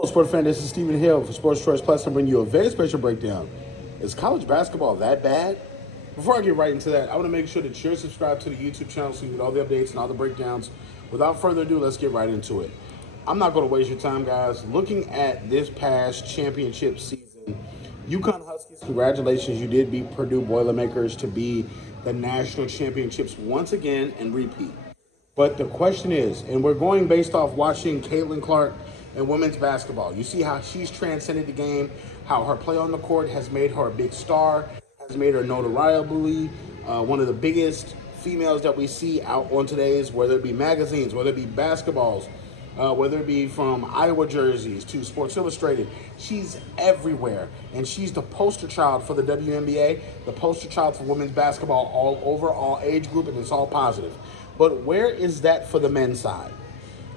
Hello, sports fan. This is Stephen Hill for Sports Choice Plus. I'm bringing you a very special breakdown. Is college basketball that bad? Before I get right into that, I want to make sure that you're subscribed to the YouTube channel so you get all the updates and all the breakdowns. Without further ado, let's get right into it. I'm not going to waste your time, guys. Looking at this past championship season, UConn Huskies, congratulations. You did beat Purdue Boilermakers to be the national championships once again and repeat. But the question is, and we're going based off watching Caitlin Clark in women's basketball. You see how she's transcended the game, how her play on the court has made her a big star, has made her notoriety, one of the biggest females that we see out on today's, whether it be magazines, whether it be basketballs, whether it be from Iowa jerseys to Sports Illustrated. She's everywhere, and she's the poster child for the WNBA, the poster child for women's basketball all over, all age group, and it's all positive. But where is that for the men's side?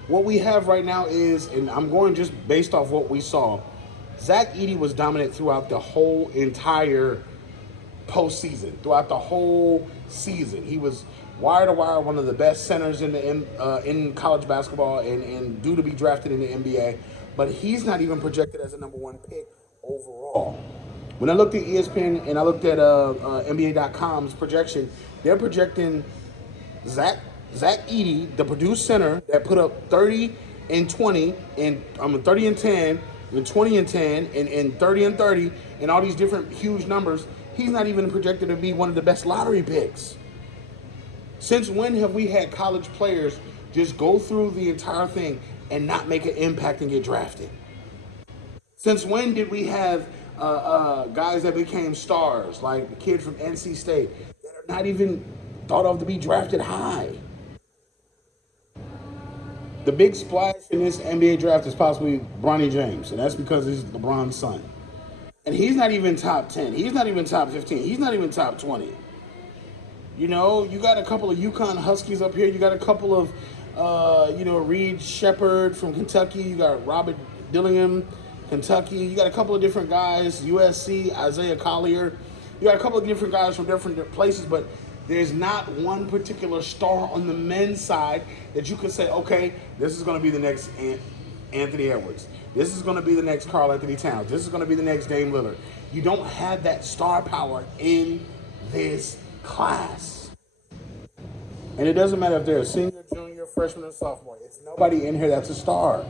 What we have right now is, and I'm going just based off what we saw, Zach Edey was dominant throughout the whole entire postseason, throughout the whole season. He was wire to wire one of the best centers in college basketball and due to be drafted in the NBA. But he's not even projected as a number one pick overall. When I looked at ESPN and I looked at NBA.com's projection, they're projecting Zach Edey, the Purdue center that put up 30 and 20 and 30 and 10 and 20 and 10 and 30 and 30 and all these different huge numbers. He's not even projected to be one of the best lottery picks. Since when have we had college players just go through the entire thing and not make an impact and get drafted? Since when did we have guys that became stars, like the kid from NC State, that are not even thought of to be drafted high? The big splash in this NBA draft is possibly Bronny James, and that's because he's LeBron's son. And he's not even top 10. He's not even top 15. He's not even top 20. You know, you got a couple of UConn Huskies up here. You got a couple of, Reed Shepard from Kentucky. You got Robert Dillingham, Kentucky. You got a couple of different guys, USC, Isaiah Collier. You got a couple of different guys from different places, but there's not one particular star on the men's side that you could say, okay, this is going to be the next Anthony Edwards. This is going to be the next Karl-Anthony Towns. This is going to be the next Dame Lillard. You don't have that star power in this class. And it doesn't matter if they're a senior, junior, freshman, or sophomore. It's nobody in here that's a star.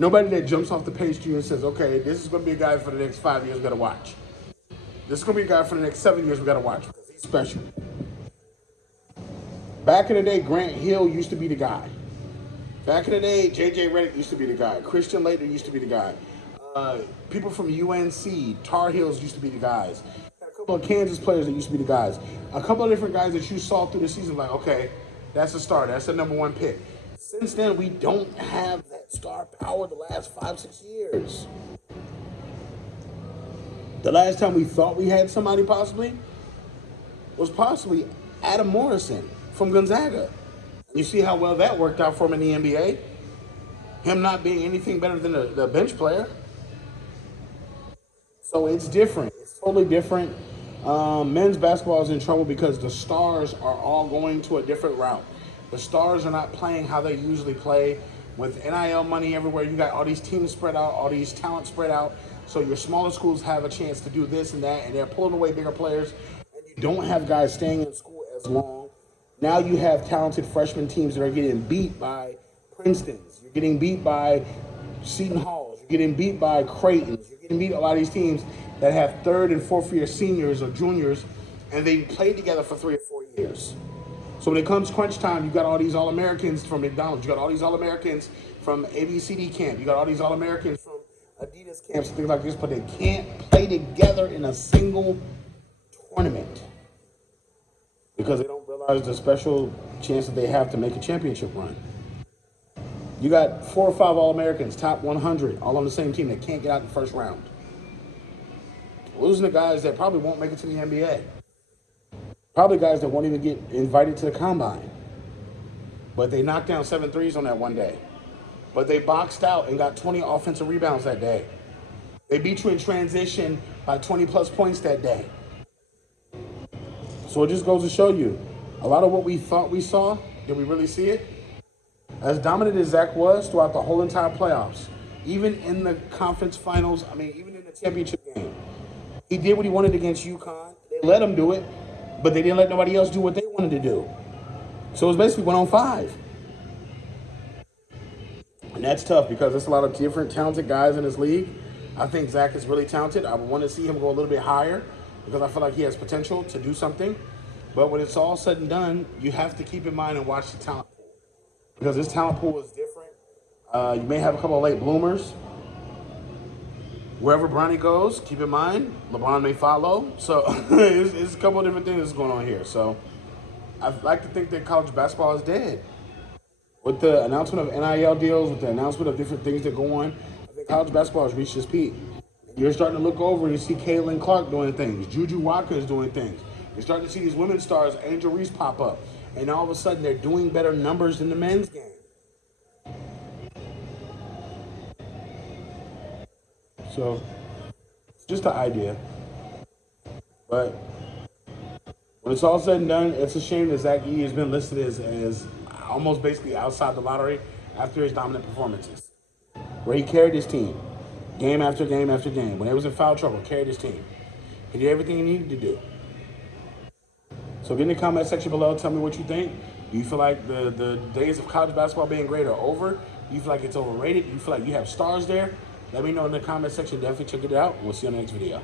Nobody that jumps off the page to you and says, okay, this is going to be a guy for the next 5 years we got to watch. This is going to be a guy for the next 7 years we got to watch because he's special. Back in the day, Grant Hill used to be the guy. Back in the day, J.J. Redick used to be the guy. Christian Laettner used to be the guy. People from UNC, Tar Heels used to be the guys. A couple of Kansas players that used to be the guys. A couple of different guys that you saw through the season, like, okay, that's a star. That's the number one pick. Since then, we don't have that star power the last 5-6 years. The last time we thought we had somebody possibly was possibly Adam Morrison from Gonzaga. You see how well that worked out for him in the NBA? Him not being anything better than the bench player. So it's different. It's totally different. Men's basketball is in trouble because the stars are all going to a different route. The stars are not playing how they usually play. With NIL money everywhere, you got all these teams spread out, all these talents spread out. So your smaller schools have a chance to do this and that, and they're pulling away bigger players. And you don't have guys staying in school as long. Now you have talented freshman teams that are getting beat by Princeton's. You're getting beat by Seton Halls. You're getting beat by Creighton's. You're getting beat a lot of these teams that have third and fourth year seniors or juniors, and they played together for 3 or 4 years. So when it comes crunch time, you got all these All-Americans from McDonald's. You got all these All-Americans from ABCD camp. You got all these All-Americans from Adidas camps and things like this, but they can't play together in a single tournament because they don't realize the special chance that they have to make a championship run. You got 4 or 5 All-Americans, top 100, all on the same team that can't get out in the first round. Losing to guys that probably won't make it to the NBA. Probably guys that won't even get invited to the combine. But they knocked down 7 threes on that one day. But they boxed out and got 20 offensive rebounds that day. They beat you in transition by 20-plus points that day. So it just goes to show you, a lot of what we thought we saw, did we really see it? As dominant as Zach was throughout the whole entire playoffs, Even in the conference finals, I mean, even in the championship game, he did what he wanted against UConn. They let him do it, but they didn't let nobody else do what they wanted to do. So it was basically 1-on-5. And that's tough because there's a lot of different talented guys in this league. I think Zach is really talented. I want to see him go a little bit higher because I feel like he has potential to do something. But when it's all said and done, you have to keep in mind and watch the talent pool because this talent pool is different. You may have a couple of late bloomers. Wherever Bronny goes, keep in mind, LeBron may follow. So it's a couple of different things that's going on here. So I'd like to think that college basketball is dead. With the announcement of NIL deals, with the announcement of different things that go on, I think college basketball has reached its peak. You're starting to look over and you see Caitlin Clark doing things. Juju Watkins doing things. You're starting to see these women's stars, Angel Reese, pop up. And all of a sudden, they're doing better numbers than the men's game. So, it's just an idea. But when it's all said and done, it's a shame that Zach Edey has been listed as almost basically outside the lottery after his dominant performances, where he carried his team game after game after game. When he was in foul trouble, carried his team. He did everything he needed to do. So get in the comment section below. Tell me what you think. Do you feel like the days of college basketball being great are over? Do you feel like it's overrated? Do you feel like you have stars there? Let me know in the comment section. Definitely check it out. We'll see you on the next video.